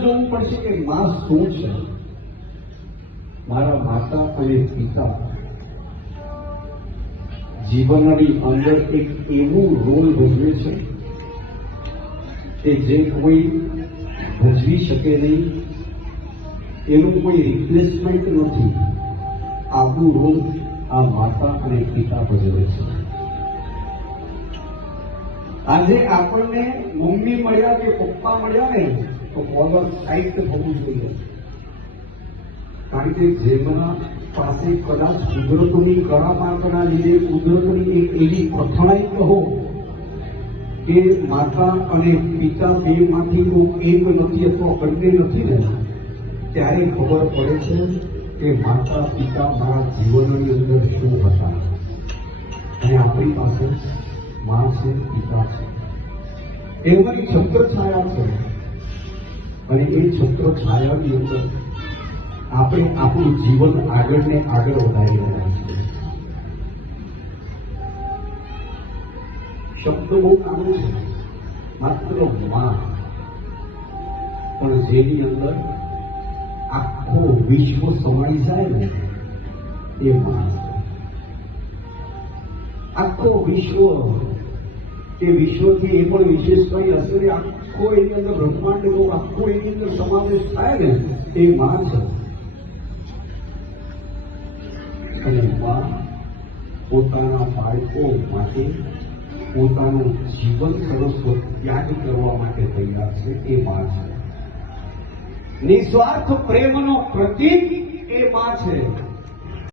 જોવું પડશે કે માં શું છે. મારા માતા અને પિતા જીવનની અંદર એક એવું રોલ ભજવે છે કે જે કોઈ ભજવી શકે નહીં. એનું કોઈ રિપ્લેસમેન્ટ નથી. આપણું રોલ આ માતા અને પિતા ભજવે છે. આજે આપણને મમ્મી મળ્યા કે પપ્પા મળ્યા ને તો કોલર સાઈડ થવું જોઈએ. કારણ કે જેમના પાસે કદાચ કુદરતની કળામાર્ગના લીધે કુદરતની એક એવી અથડાઈ કહો કે માતા અને પિતા બે માંથી કોઈ એક નથી અથવા બંને નથી ને, ત્યારે ખબર પડે છે કે માતા પિતા મારા જીવનની અંદર શું હતા. અને આપણી પાસે માં છે, પિતા છે, એમાંની છત્ર છાયા છે. અને એ છત્ર છાયાની અંદર આપણે આપણું જીવન આગળ ને આગળ વધારી રહ્યા છીએ. શબ્દ બહુ નાનો છે, માત્ર માં, પણ જેની અંદર આખો વિશ્વ સમાઈ જાય ને એ માં છે. આખો વિશ્વ, એ વિશ્વથી એ પણ વિશેષ કઈ હશે ને, આખો એની અંદર બ્રહ્માંડનો આખો એની અંદર સમાવેશ થાય ને એ માં છે. અને માં પોતાના બાળકો માટે પોતાનું જીવન સર્વસ્વ ત્યાગ કરવા માટે તૈયાર છે. એ માં છે. નિસ્વાર્થ પ્રેમનો પ્રતીક એ માં છે.